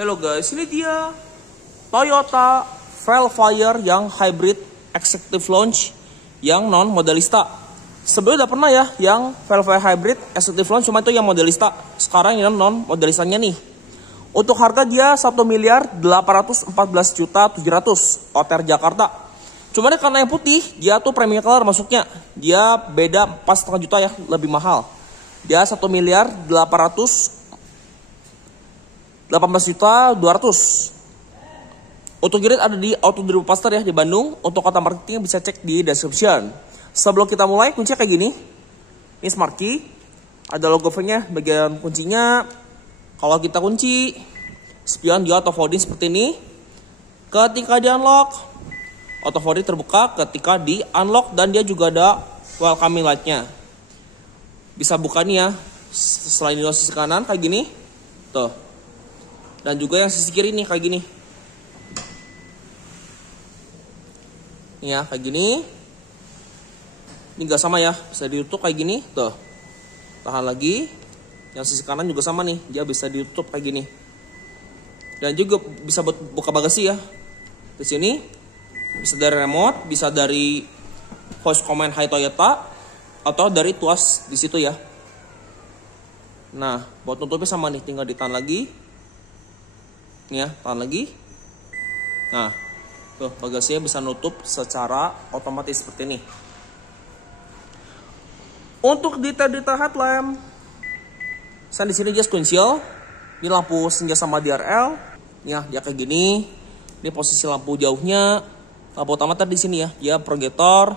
Hello guys, ini dia Toyota Velfire yang hybrid executive launch yang non modelista. Sebelumnya udah pernah ya yang Velfire hybrid executive launch, cuma itu yang modelista. Sekarang yang non modelistanya nih. Untuk harga dia 1.814.700.000 OTR Jakarta. Cuma karena yang putih dia tuh premium color masuknya. Dia beda 4,5 juta ya, lebih mahal. Dia 1.818.200.000. Untuk unit ada di Auto Drive Pastor ya di Bandung. Untuk kota marketingnya bisa cek di description. Sebelum kita mulai, kuncinya kayak gini. Ini smart key. Ada logo V-nya bagian kuncinya. Kalau kita kunci, spion dia auto folding seperti ini. Ketika di unlock, auto folding terbuka ketika di unlock, dan dia juga ada welcoming light-nya. Bisa buka nih ya. Selain di sisi kanan kayak gini. Tuh. Dan juga yang sisi kiri nih kayak gini. Nih ya, kayak gini. Ini gak sama ya, bisa ditutup kayak gini. Tuh. Tahan lagi. Yang sisi kanan juga sama nih, dia bisa ditutup kayak gini. Dan juga bisa buka bagasi ya. Di sini bisa dari remote, bisa dari voice command Hai Toyota, atau dari tuas di situ ya. Nah, buat tutupnya sama nih, tinggal ditahan lagi. Nih ya, tahan lagi. Nah, tuh bagasinya bisa nutup secara otomatis seperti ini. Untuk detail-detail headlamp, saya di sini just kunci. Ini lampu senja sama DRL. Nih ya, dia kayak gini. Ini posisi lampu jauhnya. Lampu utama tadi di sini ya, dia projector.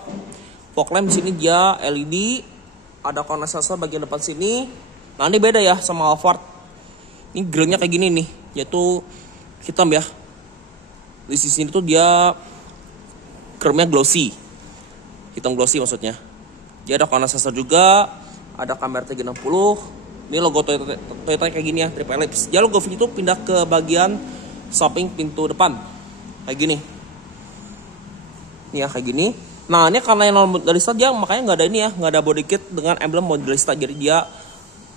Fog lamp di sini dia LED. Ada kondensator bagian depan sini. Nah, ini beda ya sama Alphard. Ini grillnya kayak gini nih, yaitu hitam ya. Di sini tuh dia chrome-nya glossy. Hitam glossy maksudnya. Dia ada kondensator juga, ada kamera 360. Ini logo Toyota kayak gini ya, triple ellipse. Dia logo V itu pindah ke bagian samping pintu depan. Kayak gini. Ini ya kayak gini. Nah, ini karena yang non modelista dia makanya nggak ada ini ya, nggak ada body kit dengan emblem modelista. Jadi dia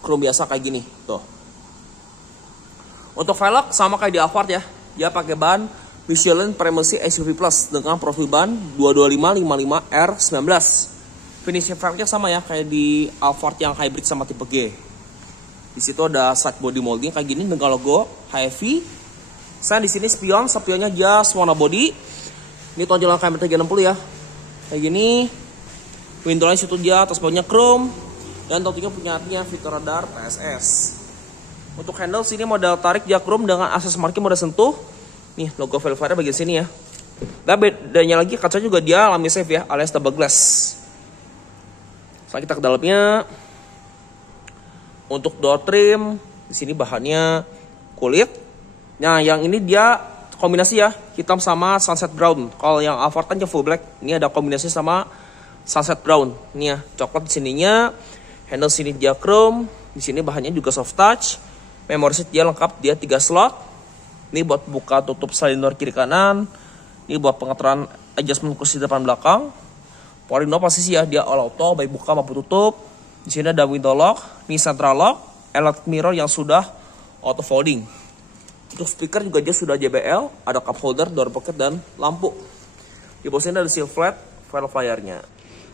chrome biasa kayak gini. Tuh. Untuk velg sama kayak di Alphard ya. Dia pakai ban Michelin Primacy SUV Plus dengan profil ban 225-55R19. Finishing velgnya sama ya kayak di Alphard yang hybrid sama tipe G. Di situ ada side body molding kayak gini dengan logo HFV. Saya di sini spionnya dia warna body. Ini tonjolan kamera 360 ya. Kayak gini. Window lens itu dia atas bawahnya chrome. Dan tentunya punya fitur radar PSS. Untuk handle sini model tarik dia chrome dengan akses marking mode sentuh. Nih logo Velfire bagian sini ya. Dan bedanya lagi kaca juga dia alami safe ya, alias double glass. Sekarang kita ke dalamnya. Untuk door trim di sini bahannya kulit. Nah, yang ini dia kombinasi ya, hitam sama sunset brown. Kalau yang Alphard kan full black, ini ada kombinasi sama sunset brown. Ini ya, coklat di sininya. Handle sini dia chrome. Di sini bahannya juga soft touch. Memory seat dia lengkap, dia 3 slot. Ini buat buka tutup silinder kiri kanan. Ini buat pengaturan adjustment kursi depan belakang. Power window posisi ya, dia all auto, baik buka maupun tutup. Di sini ada window lock, ini central lock, electric mirror yang sudah auto folding. Untuk speaker juga dia sudah JBL, ada cup holder, door pocket dan lampu. Di bawah sini ada seal flat Velfire-nya.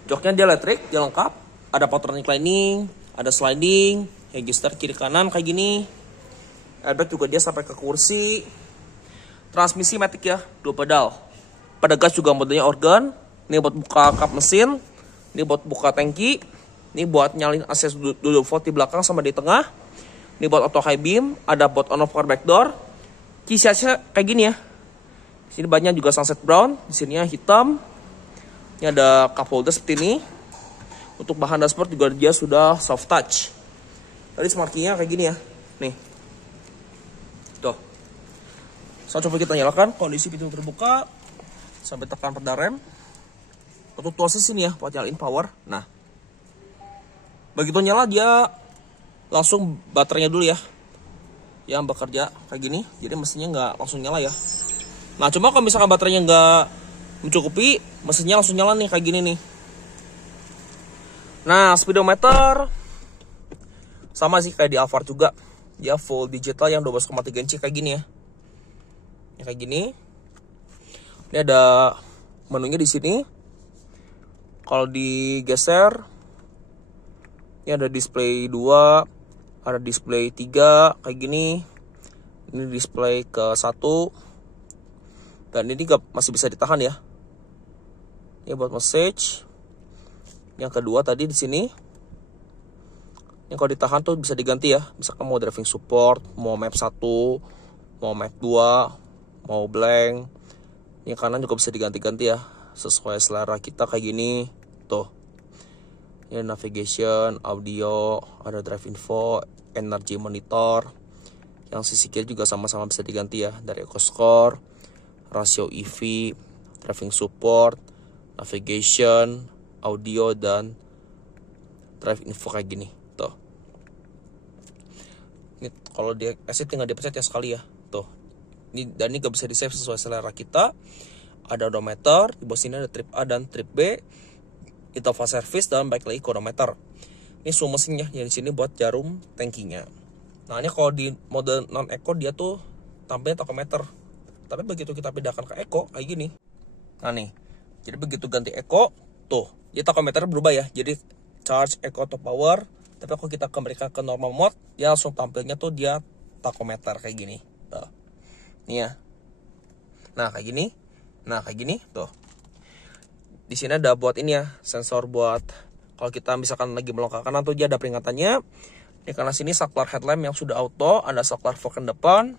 Joknya dia elektrik, dia lengkap. Ada power reclining, ada sliding, register kiri kanan kayak gini. Airbag juga dia sampai ke kursi. Transmisi matic ya, 2 pedal. Pada gas juga modenya organ. Ini buat buka kap mesin. Ini buat buka tangki. Ini buat nyalin akses 2 volt di belakang sama di tengah. Ini buat auto high beam. Ada buat on off car back door. Kisahnya kayak gini ya. Di sini bannya juga sunset brown. Di sini hitam. Ini ada cup holder seperti ini. Untuk bahan dashboard juga dia sudah soft touch. Tadi smart key-nya kayak gini ya. Nih. Tuh. So, coba kita nyalakan kondisi pintu terbuka. Sampai tekan pedal rem. Untuk tuas sini ya buat nyalain power. Nah. Begitu nyala dia langsung baterainya dulu ya. Yang bekerja kayak gini. Jadi mesinnya nggak langsung nyala ya. Nah, cuma kalau misalkan baterainya nggak mencukupi, mesinnya langsung nyala nih kayak gini nih. Nah, speedometer sama sih kayak di Alphard juga. Dia full digital yang 12,3 inci kayak gini ya. Ini kayak gini. Ini ada menunya di sini. Kalau digeser, ini ada display 2, ada display 3 kayak gini. Ini display ke 1. Dan ini masih bisa ditahan ya. Ini buat message. Yang kedua tadi di sini. Yang kalau ditahan tuh bisa diganti ya. Misalkan mau driving support, mau map 1, mau map 2, mau blank. Yang kanan juga bisa diganti-ganti ya. Sesuai selera kita kayak gini. Tuh. Ini navigation, audio, ada drive info, energy monitor. Yang sisi kiri juga sama-sama bisa diganti ya. Dari eco score, rasio EV, driving support, navigation, audio, dan drive info kayak gini. Tuh. Ini kalau dia exit tinggal dipencet ya sekali ya. Tuh. Dan ini gak bisa di save sesuai selera kita. Ada odometer, di bawah sini ada trip A dan trip B. Itu fast service dan baik lagi ke odometer. Ini semua mesinnya yang di sini buat jarum tankinya. Nah, ini kalau di mode non eco dia tuh tampilnya tachometer. Tapi begitu kita pindahkan ke eco kayak gini. Nah nih, jadi begitu ganti eco, tuh, dia tachometer berubah ya. Jadi charge, eco, atau power. Tapi kalau kita kembalikan ke normal mode, dia langsung tampilnya tuh dia tachometer kayak gini. Tuh. Nih ya. Nah, kayak gini. Nah, kayak gini, tuh. Di sini ada buat ini ya, sensor buat kalau kita misalkan lagi melongkar kanan tuh dia ada peringatannya. Ini karena sini saklar headlamp yang sudah auto, ada saklar fog depan.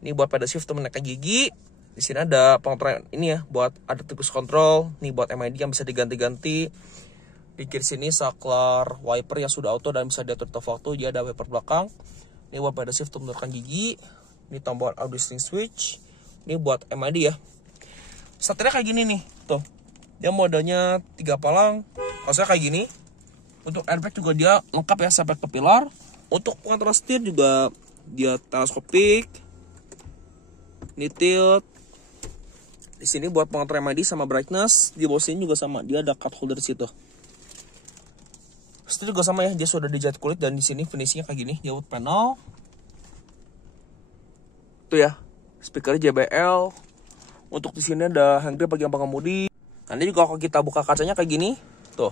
Ini buat pedal shift menaikkan gigi. Di sini ada pengontrol ini ya, buat ada cruise control. Ini buat MID yang bisa diganti-ganti. Di kiri sini saklar wiper yang sudah auto dan bisa diatur waktu. Dia ada wiper belakang. Ini buat pedal shift menurunkan gigi. Ini tombol audio listening switch. Ini buat MID ya. Setirnya kayak gini nih, tuh. Dia modenya 3 palang. Maksudnya kayak gini. Untuk airbag juga dia lengkap ya sampai ke pilar. Untuk pengontrol setir juga dia teleskopik. Ini tilt. Di sini buat pengontrol MID sama brightness. Di bawah sini juga sama. Dia ada cup holder di situ. Setir juga sama ya. Dia sudah dijahit kulit dan di sini finishingnya kayak gini. Dia wood panel. Tuh ya. Speakernya JBL. Untuk di sini ada hand grip bagi yang pengemudi. Nanti juga kalau kita buka kacanya kayak gini, tuh,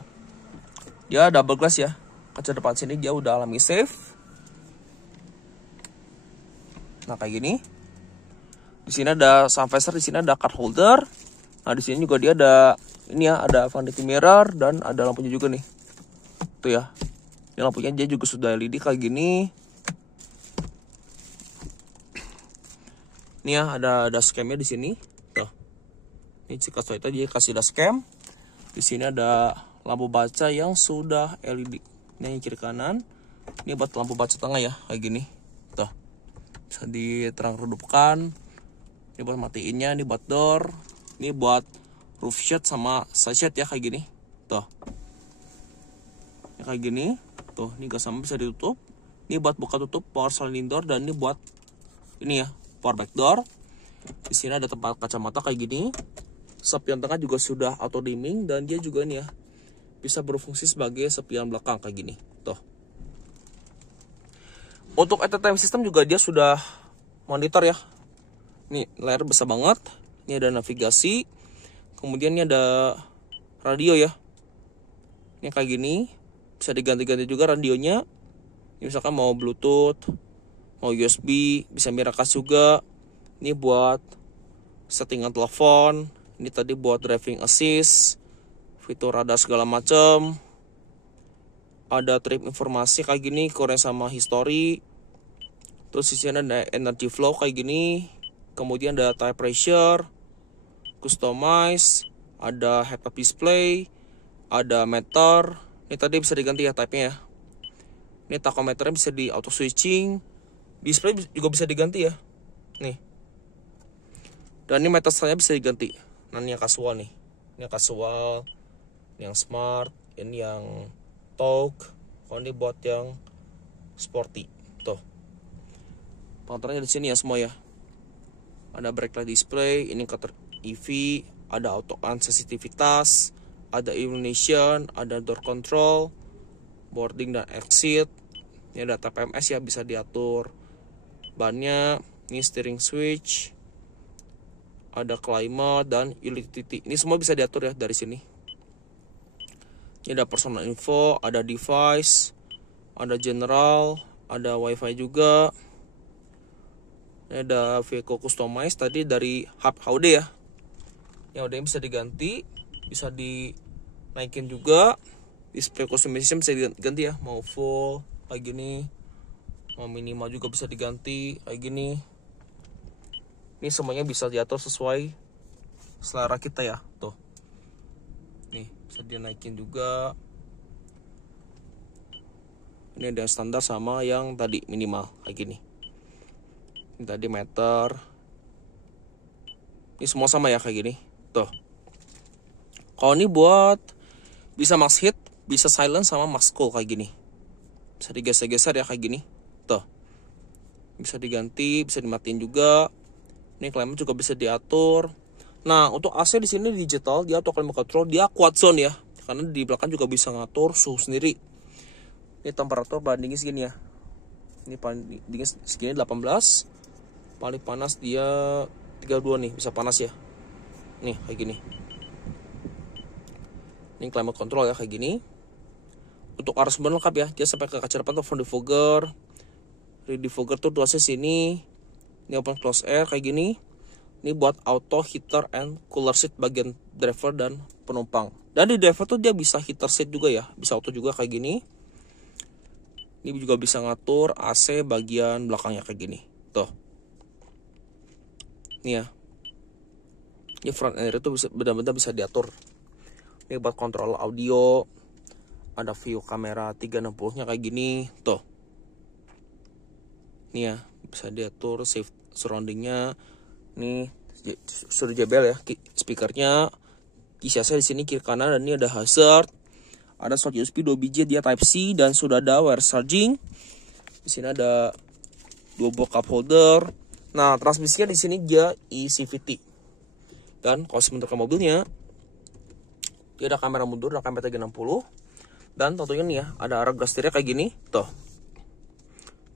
dia double glass ya. Kaca depan sini dia udah alami safe. Nah kayak gini. Di sini ada sun visor, di sini ada card holder. Nah di sini juga dia ada ini ya, ada vanity mirror dan ada lampunya juga nih. Tuh ya. Ini lampunya dia juga sudah LED kayak gini. Ini ya ada dashcamnya di sini. Ini jika itu dia kasih dashcam. Di sini ada lampu baca yang sudah LED. Ini yang kiri kanan. Ini buat lampu baca tengah ya, kayak gini. Tuh. Bisa diterang redupkan. Ini buat matiinnya, ini buat door. Ini buat roof shade sama side shade ya kayak gini. Tuh. Ini kayak gini. Tuh, ini gak sama bisa ditutup. Ini buat buka tutup power sliding door dan ini buat ini ya, power back door. Di sini ada tempat kacamata kayak gini. Spion tengah juga sudah auto dimming dan dia juga nih ya bisa berfungsi sebagai spion belakang kayak gini. Tuh. Untuk entertainment system juga dia sudah monitor ya. Nih layar besar banget. Ini ada navigasi. Kemudian ini ada radio ya. Ini kayak gini. Bisa diganti-ganti juga radionya. Ini misalkan mau Bluetooth, mau USB, bisa mirakas juga. Ini buat settingan telepon. Ini tadi buat driving assist, fitur radar segala macam. Ada trip informasi kayak gini, koreng sama history. Terus di sini ada energy flow kayak gini. Kemudian ada tire pressure, customize, ada head up display, ada meter. Ini tadi bisa diganti ya type-nya ya. Ini tachometernya bisa di auto switching. Display juga bisa diganti ya. Nih. Dan ini meter style-nya bisa diganti. Nah ini yang casual nih. Ini yang casual, ini yang smart, ini yang talk. Kalau ini buat yang sporty. Tuh. Pengontrolnya di sini ya semua ya. Ada brake light display, ini cutter EV, ada auto sensitivitas, ada illumination, ada door control, boarding dan exit. Ini ada TPMS ya, bisa diatur bannya. Ini steering switch, ada climate dan utility. Ini semua bisa diatur ya dari sini. Ini ada personal info, ada device, ada general, ada wifi juga. Ini ada vehicle customize tadi dari hub HUD ya. Yang udah bisa diganti, bisa dinaikin juga. Display customization bisa diganti ya, mau full kayak gini, mau minimal juga bisa diganti kayak gini. Ini semuanya bisa diatur sesuai selera kita ya, tuh. Nih bisa dinaikin juga. Ini ada standar sama yang tadi minimal kayak gini. Ini tadi meter. Ini semua sama ya kayak gini, tuh. Kalau ini buat bisa max hit, bisa silent sama max cool kayak gini. Bisa digeser-geser ya kayak gini. Tuh. Bisa diganti, bisa dimatiin juga. Ini climate juga bisa diatur. Nah, untuk AC di sini digital, dia auto climate control, dia quad zone ya. Karena di belakang juga bisa ngatur suhu sendiri. Ini temperatur bandingnya segini ya. Ini bandingnya segini 18. Paling panas dia 32 nih, bisa panas ya. Nih kayak gini. Ini climate control ya kayak gini. Untuk arus bener lengkap ya, dia sampai ke kaca depan tuh front defogger, rear defogger tuh tuasnya sini. Ini open close air kayak gini. Ini buat auto heater and cooler seat bagian driver dan penumpang. Dan di driver tuh dia bisa heater seat juga ya, bisa auto juga kayak gini. Ini juga bisa ngatur AC bagian belakangnya kayak gini. Tuh. Ini ya. Ini front end itu benar-benar bisa diatur. Ini buat kontrol audio. Ada view kamera 360-nya kayak gini. Tuh. Ini ya, bisa diatur safe surroundingnya. Ini sudah JBL ya, speakernya. Kisi AC di sini kiri kanan, dan ini ada hazard. Ada slot USB 2 biji, dia Type C, dan sudah ada wireless charging. Di sini ada 2 buah cup holder. Nah, transmisinya di sini dia eCVT. Dan kalau sebentar mobilnya, dia ada kamera mundur, ada kamera 360. Dan tentunya nih ya, ada arah gas setirnya kayak gini, tuh.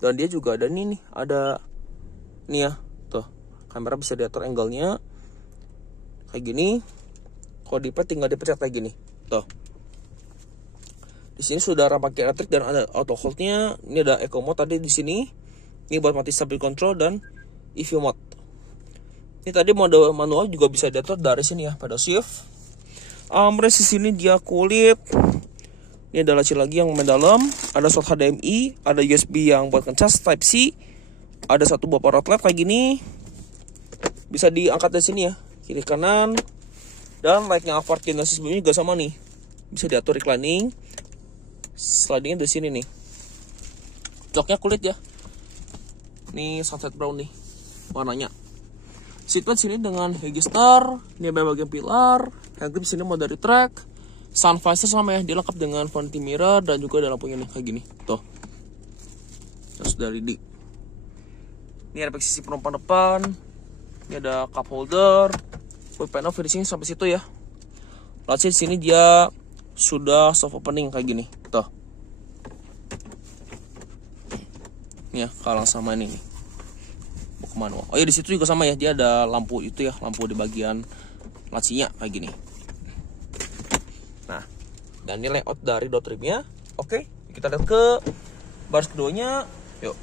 Dan dia juga ada nih, ada nih ya, tuh. Kamera bisa diatur angle-nya kayak gini. Kalau dipet tinggal dipencet kayak gini, tuh. Di sini sudah ada pakai elektrik dan ada auto hold-nya. Ini ada eco mode tadi di sini. Ini buat mati stabil control dan EV mode. Ini tadi mode manual juga bisa diatur dari sini ya, pada shift. Armrest di sini dia kulit. Ini ada laci lagi yang mendalam, ada slot HDMI, ada USB yang buat ngecas Type C, ada satu buah power outlet kayak gini. Bisa diangkat dari sini ya, kiri kanan. Dan layaknya Alphard generasi sebelumnya juga sama nih. Bisa diatur reclining. Slidingnya dari sini nih. Joknya kulit ya. Ini sunset brown nih warnanya. Seatbelt sini dengan register. Ini bagian pilar. Handgrip sini mau dari track. Sun visor sama ya, dia lengkap dengan vanity mirror dan juga ada lampunya nih kayak gini. Tuh. Terus dari di. Ini ada sisi penumpang depan. Ini ada cup holder. Full panel finishing sampai situ ya. Laci di sini dia sudah soft opening kayak gini. Tuh. Nih ya, kalah sama ini nih. Buku manual. Oh ya, di situ juga sama ya, dia ada lampu itu ya, lampu di bagian lacinya kayak gini. Nah, dan ini layout dari door trimnya. Oke, kita lihat ke baris keduanya. Yuk.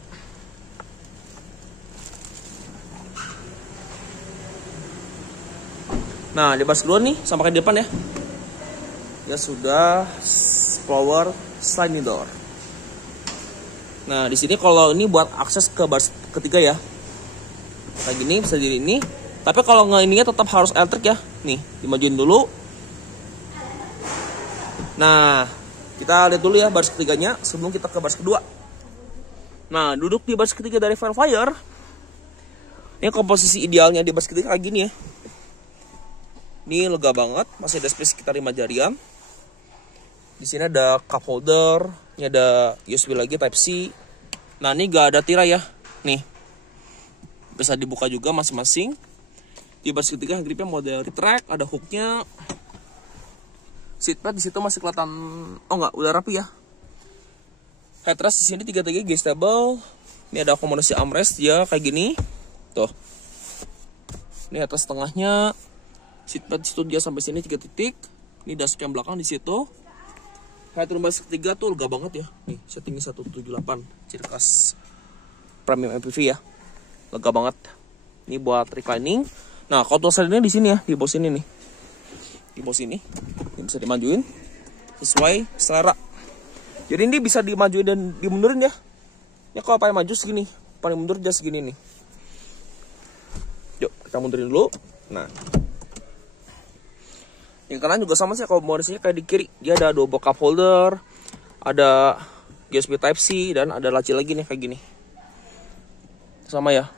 Nah, di baris kedua nih, sampai ke depan ya. Ya sudah power sliding door. Nah, di sini kalau ini buat akses ke baris ketiga ya. Kayak gini bisa jadi ini. Tapi kalau nggak ininya tetap harus elektrik ya. Nih, dimajuin dulu. Nah, kita lihat dulu ya baris ketiganya sebelum kita ke baris kedua. Nah, duduk di baris ketiga dari Velfire. Ini komposisi idealnya di baris ketiga kayak gini ya. Ini lega banget, masih ada space sekitar 5 jarian. Di sini ada cup holder, ini ada USB lagi Type C. Nah, ini gak ada tirai ya. Nih. Bisa dibuka juga masing-masing. Di baris ketiga gripnya model retract, ada hooknya. Seatbelt di situ masih kelihatan, oh enggak, udah rapi ya. Headrest di sini 3 stable. Ini ada akomodasi armrest ya kayak gini. Tuh. Ini atas tengahnya, seatbelt situ dia sampai sini 3 titik. Ini dashcam belakang di situ. Headroom baris ketiga tuh lega banget ya. Nih settingnya 178, ciri khas premium MPV ya. Lega banget. Ini buat reclining. Nah, control center-nya di sini ya, di bawah sini nih. Di bawah sini. Ini bisa dimajuin sesuai selera. Jadi ini bisa dimajuin dan dimundurin ya. Ya kalau paling maju segini, paling mundur dia segini nih. Yuk, kita mundurin dulu. Nah. Yang kanan juga sama sih, kalau modusnya kayak di kiri. Dia ada 2 buah cup holder, ada USB Type-C, dan ada laci lagi nih kayak gini. Sama ya.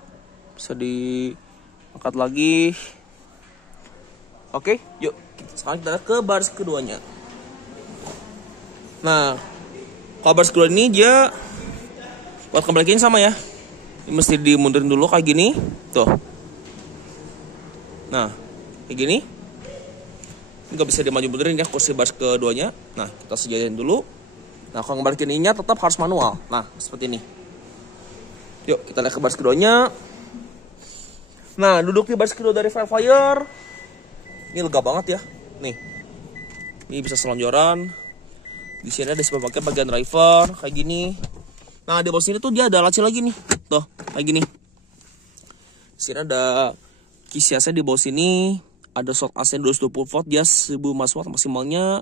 Bisa diangkat lagi. Oke, yuk. Sekarang kita lihat ke baris keduanya. Nah, kalau baris kedua ini dia buat kembaliin sama ya. Ini mesti dimundurin dulu kayak gini. Tuh. Nah, kayak gini. Ini gak bisa dimaju mundurin ya kursi baris keduanya. Nah, kita sediain dulu. Nah, kalau kembaliin ininya tetap harus manual. Nah, seperti ini. Yuk, kita lihat ke baris keduanya. Nah, duduk di baris kedua dari Velfire. Ini lega banget ya. Nih. Ini bisa selonjoran. Di sini ada bagian driver kayak gini. Nah, di bawah sini tuh dia ada laci lagi nih. Tuh, kayak gini. Di sini ada kisi AC di bawah sini. Ada short AC 220 volt, dia 1000 watt maksimalnya.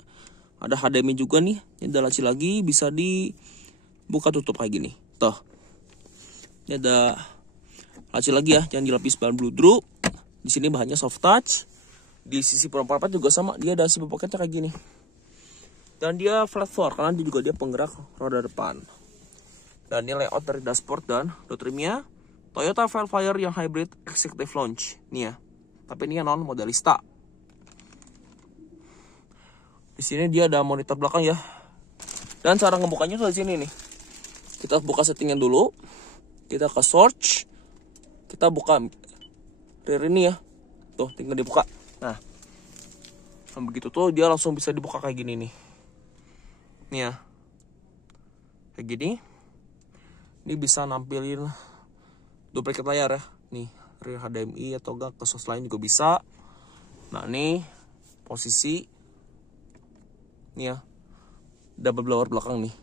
Ada HDMI juga nih. Ini ada laci lagi, bisa dibuka tutup kayak gini. Tuh. Ini ada laci lagi ya, yang dilapis bahan bludru. Di sini bahannya soft touch. Di sisi perempat juga sama, dia ada sip pocketnya kayak gini. Dan dia flat floor, karena dia juga penggerak roda depan. Dan ini layout dari dashboard dan door trimnya Toyota Velfire yang hybrid executive lounge. Nih ya. Tapi ini non modelista. Di sini dia ada monitor belakang ya. Dan cara ngebukanya tuh di sini nih. Kita buka settingnya dulu. Kita ke search. Kita buka rear ini ya. Tuh, tinggal dibuka. Nah, begitu tuh dia langsung bisa dibuka kayak gini nih. Nih ya. Kayak gini. Ini bisa nampilin duplicate layar ya. Nih, rear HDMI atau enggak ke source lain juga bisa. Nah, ini posisi nih ya. Double blower belakang nih.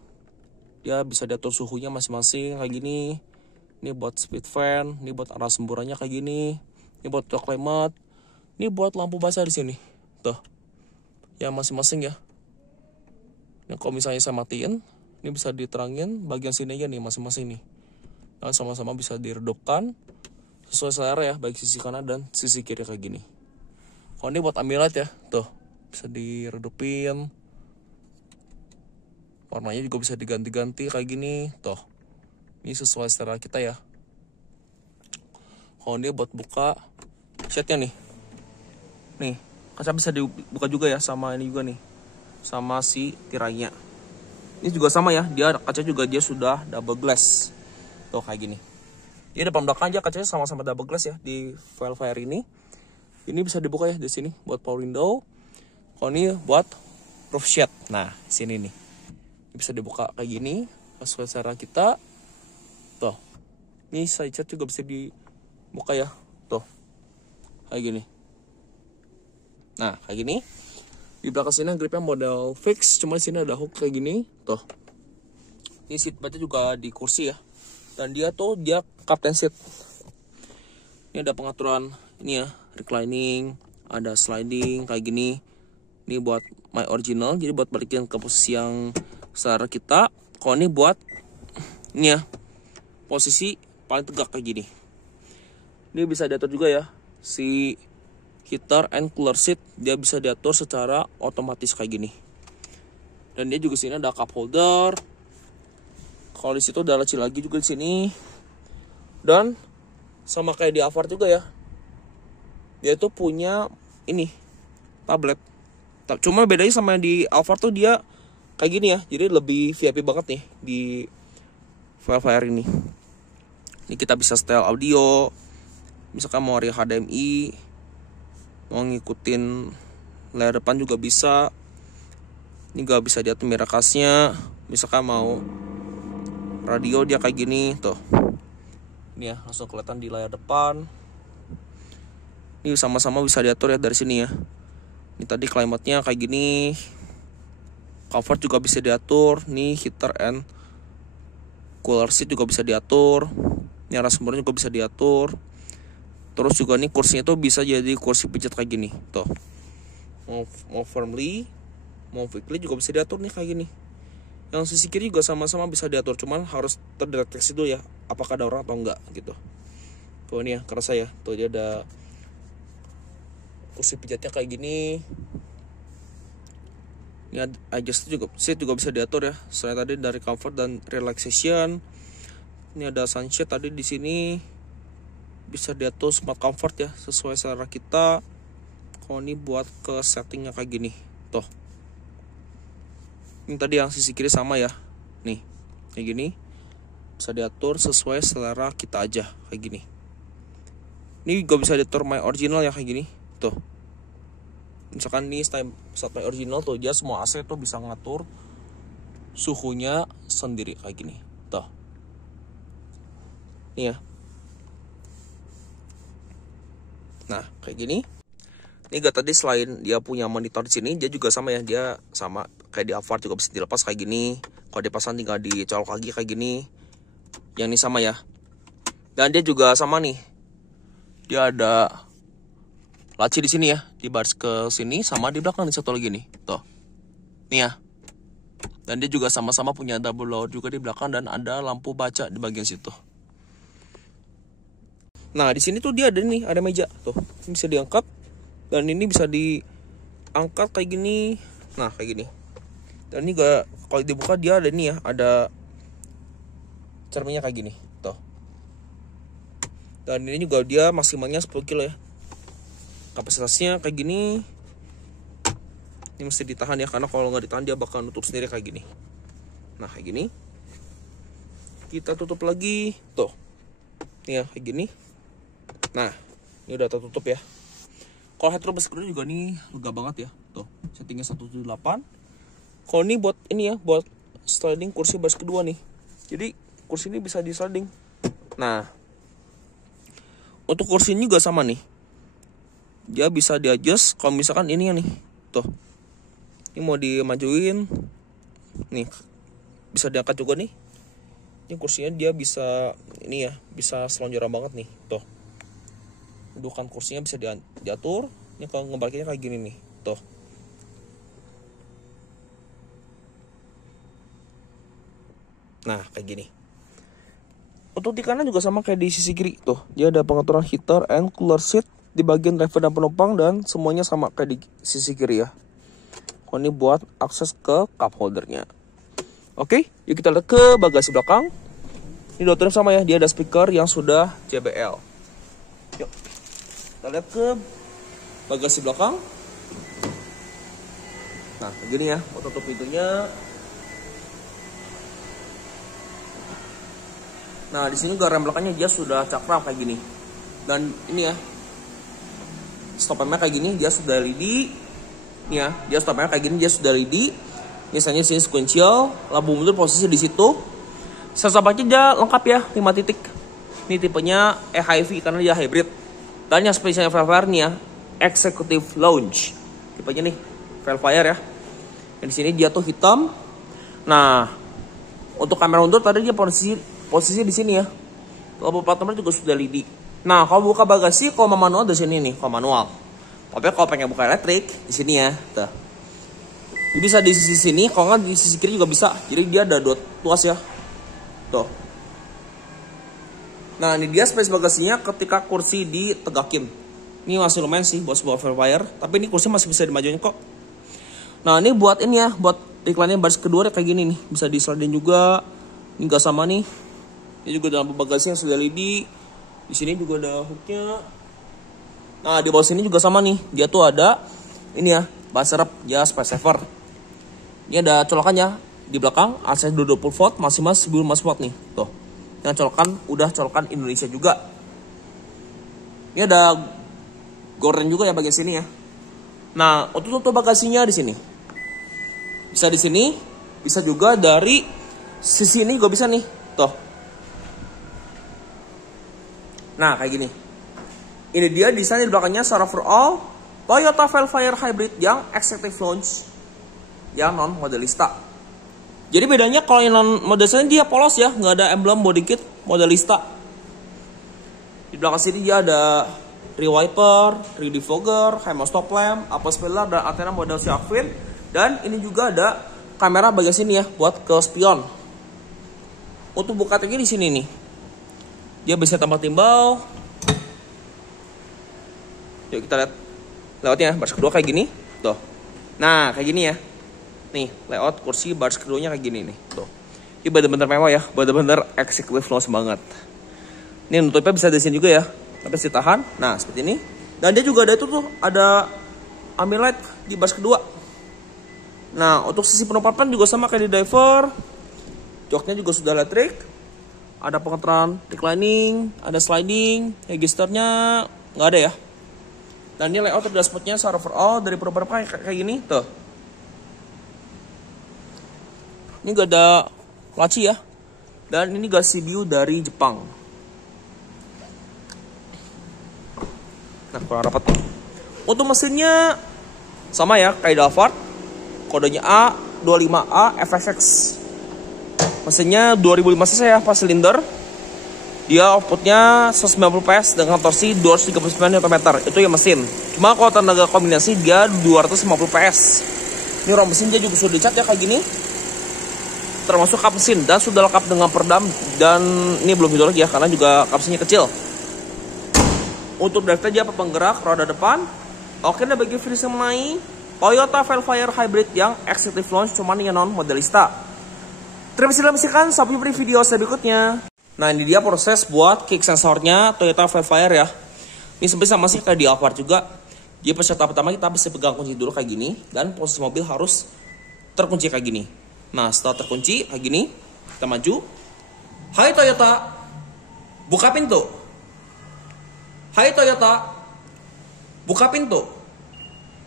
Dia bisa diatur suhunya masing-masing kayak gini. Ini buat speed fan, ini buat arah semburannya kayak gini. Ini buat shock climate. Ini buat lampu basah di sini. Tuh. Ya masing-masing ya. Nah, kalau misalnya saya matiin, ini bisa diterangin bagian sini aja nih masing-masing nih. Nah, sama-sama bisa diredupkan sesuai selera ya, baik sisi kanan dan sisi kiri kayak gini. Kalau ini buat ambilight ya, tuh bisa diredupin. Warnanya juga bisa diganti-ganti kayak gini, tuh. Ini sesuai selera kita ya. Kalau ini buat buka shade-nya nih. Nih, kaca bisa dibuka juga ya, sama ini juga nih. Sama si tirainya. Ini juga sama ya, dia kaca juga dia sudah double glass. Tuh kayak gini. Ini depan belakang aja kacanya sama-sama double glass ya di Velfire ini. Ini bisa dibuka ya di sini buat power window. Kalau ini buat roof shade. Nah, sini nih. Ini bisa dibuka kayak gini sesuai selera kita. Tuh. Ini side shade juga bisa dibuka ya. Tuh. Kayak gini. Nah, kayak gini. Di belakang sini gripnya model fix, cuma di sini ada hook kayak gini. Tuh. Ini seat beltnya juga di kursi ya. Dan dia captain seat. Ini ada pengaturan ini ya, reclining, ada sliding kayak gini. Ini buat my original, jadi buat balikin ke posisi yang selera kita. Kalau ini buat ini ya, posisi paling tegak kayak gini. Ini bisa diatur juga ya, si heater and cooler seat dia bisa diatur secara otomatis kayak gini. Dan dia juga sini ada cup holder. Kalau di situ ada laci lagi juga di sini. Dan sama kayak di Avar juga ya. Dia tuh punya ini tablet. Cuma bedanya sama yang di Avar tuh dia kayak gini ya. Jadi lebih VIP banget nih di Velfire ini. Ini kita bisa setel audio. Misalkan mau area HDMI, mau ngikutin layar depan juga bisa. Ini juga bisa diatur mirakasnya. Misalkan mau radio dia kayak gini tuh. Ini ya langsung kelihatan di layar depan. Ini sama-sama bisa diatur ya dari sini ya. Ini tadi climate-nya kayak gini. Comfort juga bisa diatur. Nih heater and cooler seat juga bisa diatur. Ini arah sumbernya juga bisa diatur. Terus juga nih kursinya tuh bisa jadi kursi pijat kayak gini. Tuh. Mau firmly, mau quickly juga bisa diatur nih kayak gini. Yang sisi kiri juga sama-sama bisa diatur, cuman harus terdeteksi dulu ya, apakah ada orang atau enggak gitu. Tuh ini ya, kerasa ya. Tuh dia ada kursi pijatnya kayak gini. Ini adjust juga, seat juga bisa diatur ya. Selain tadi dari comfort dan relaxation. Ini ada sunshade tadi di sini. Bisa diatur smart comfort ya, sesuai selera kita. Kalau ini buat ke settingnya kayak gini. Tuh. Ini tadi yang sisi kiri sama ya. Nih, kayak gini. Bisa diatur sesuai selera kita aja kayak gini. Ini juga bisa diatur my original ya kayak gini. Tuh. Misalkan nih start my original tuh dia semua AC tuh bisa ngatur suhunya sendiri kayak gini. Tuh. Nih ya. Nah, kayak gini. Ini gak tadi selain dia punya monitor di sini, dia juga sama ya, dia sama kayak di Avar juga bisa dilepas kayak gini. Kalau dipasang tinggal dicolok lagi kayak gini. Yang ini sama ya. Dan dia juga sama nih. Dia ada laci di sini ya, di baris ke sini sama di belakang nih satu lagi nih. Tuh. Nih ya. Dan dia juga sama-sama punya double load juga di belakang dan ada lampu baca di bagian situ. Nah, di sini tuh dia ada nih, ada meja tuh. Ini bisa diangkat. Dan ini bisa diangkat kayak gini. Nah, kayak gini. Dan ini juga kalau dibuka dia ada nih ya, ada cerminnya kayak gini. Tuh. Dan ini juga dia maksimalnya 10 kilo ya. Kapasitasnya kayak gini. Ini mesti ditahan ya, karena kalau nggak ditahan dia bakal nutup sendiri kayak gini. Nah, kayak gini. Kita tutup lagi. Tuh. Nih ya, kayak gini. Nah, ini udah tertutup ya. Kalau headroom baris kedua juga nih lega banget ya. Tuh, settingnya 178. Kalau ini buat ini ya, buat sliding kursi baris kedua nih. Jadi kursi ini bisa di sliding. Nah, untuk kursi ini juga sama nih. Dia bisa di-adjust kalau misalkan ini ya nih. Tuh. Ini mau dimajuin. Nih. Bisa diangkat juga nih. Ini kursinya dia bisa ini ya, bisa selonjoran banget nih. Tuh. Dudukan kursinya bisa diatur. Ini kalau ngebalikinnya kayak gini nih. Tuh. Nah, kayak gini. Untuk di kanan juga sama kayak di sisi kiri. Tuh, dia ada pengaturan heater and cooler seat di bagian driver dan penumpang, dan semuanya sama kayak di sisi kiri ya. Kalau ini buat akses ke cup holdernya. Oke, yuk kita lihat ke bagasi belakang. Ini dokternya sama ya, dia ada speaker yang sudah JBL. Yuk, kita lihat ke bagasi belakang. Nah, begini ya, mau tutup pintunya. Nah, di sini juga rem belakangnya dia sudah cakram kayak gini. Dan ini ya, stop lamp kayak gini, dia sudah LED. Nih ya, dia stop lamp kayak gini, dia sudah LED. Misalnya sini sequential, lampu mundur posisi di situ. Sensor dia lengkap ya, 5 titik. Ini tipenya HiV karena dia hybrid. Dan yang spesialnya Velfire nih ya, Executive Lounge. Tipenya nih, Velfire ya. Dan di sini dia tuh hitam. Nah, untuk kamera mundur tadi dia posisi di sini ya. Lampu plat nomor juga sudah LED. Nah, kalau buka bagasi, kalau manual di sini nih, kalau manual. Tapi kalau pengen buka elektrik di sini ya, tuh. Bisa di sisi sini, kalau nggak di sisi kiri juga bisa. Jadi dia ada 2 tuas ya. Tuh. Nah, ini dia space bagasinya ketika kursi ditegakin. Ini masih lumayan sih buat sebuah Velfire, tapi ini kursi masih bisa dimajuin kok. Nah, ini buat ini ya, buat iklannya baris kedua kayak gini nih, bisa disliding juga. Ini nggak sama nih. Ini juga dalam bagasi yang sudah LED. Di sini juga ada hooknya. Nah, di bawah sini juga sama nih. Dia tuh ada ini ya, ban serep, ya space saver. Ini ada colokannya di belakang, AC 220 volt, maksimal 1000 watt nih. Tuh. Yang colokan udah colokan Indonesia juga. Ini ada gorden juga ya bagian sini ya. Nah, untuk tutup bagasinya di sini. Bisa di sini, bisa juga dari sisi ini juga bisa nih. Tuh. Nah, kayak gini. Ini dia desain di belakangnya secara overall Toyota Velfire Hybrid yang executive launch, yang non modelista. Jadi bedanya kalau yang non modelista dia polos ya, nggak ada emblem body kit modelista. Di belakang sini dia ada rear wiper, rear defogger, HEMA stop lamp, upper spoiler, dan antena model shark fin. Dan ini juga ada kamera bagian sini ya, buat ke spion. Untuk buka tinggi di sini nih, dia bisa tambah timbal. Yuk kita lihat layoutnya, baris kedua kayak gini, tuh. Nah kayak gini ya, nih layout kursi baris keduanya kayak gini nih, tuh. Ini bener-bener mewah ya, bener-bener executive launch banget. Ini nutupnya bisa di sini juga ya, tapi masih tahan. Nah seperti ini. Dan dia juga ada itu tuh, ada ambient light di baris kedua. Nah untuk sisi penumpang juga sama kayak di diver. Joknya juga sudah elektrik. Ada pengeteran reclining, ada sliding, registernya nggak ada ya. Dan ini layout dashboardnya secara overall dari beberapa kayak gini tuh. Ini gak ada laci ya. Dan ini gak CBU dari Jepang. Nah kurang rapat. Untuk mesinnya sama ya kayak Alphard. Kodenya A25A FSX. Mesinnya 2005 cc ya, 4 silinder. Dia outputnya 190 PS dengan torsi 239 Nm. Itu ya mesin. Cuma kalau tenaga kombinasi dia 250 PS. Ini rom mesin dia juga sudah dicat ya kayak gini. Termasuk kap mesin dan sudah lengkap dengan peredam. Dan ini belum hidrolik ya karena juga kap mesinnya kecil. Untuk drive dia penggerak roda depan. Oke, nah bagi versi mengenai Toyota Velfire Hybrid yang executive launch cuman yang non modelista. Terima kasih sudah menyaksikan, sampai jumpa di video saya berikutnya. Nah ini dia proses buat kick sensornya Toyota Velfire ya. Ini sebenarnya sama sih kayak di Alphard juga. Jadi peserta pertama kita bisa pegang kunci dulu kayak gini. Dan posisi mobil harus terkunci kayak gini. Nah setelah terkunci kayak gini, kita maju. Hai Toyota, buka pintu. Hai Toyota, buka pintu.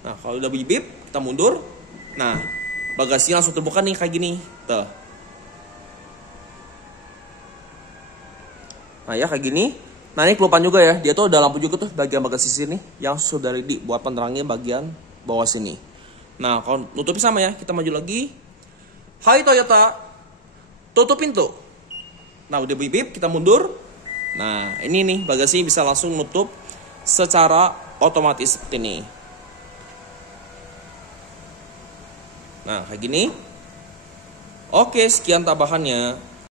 Nah kalau udah bunyi bip, kita mundur. Nah bagasi langsung terbuka nih kayak gini. Tuh. Nah ya kayak gini. Nah ini kelupaan juga ya, dia tuh ada lampu juga tuh bagian bagasi sini yang sudah ready buat penerangnya bagian bawah sini. Nah kalau nutupi sama ya, kita maju lagi. Hai Toyota, tutup pintu. Nah udah bunyi bip, kita mundur. Nah ini nih bagasi bisa langsung nutup secara otomatis seperti ini. Nah kayak gini. Oke, sekian tambahannya.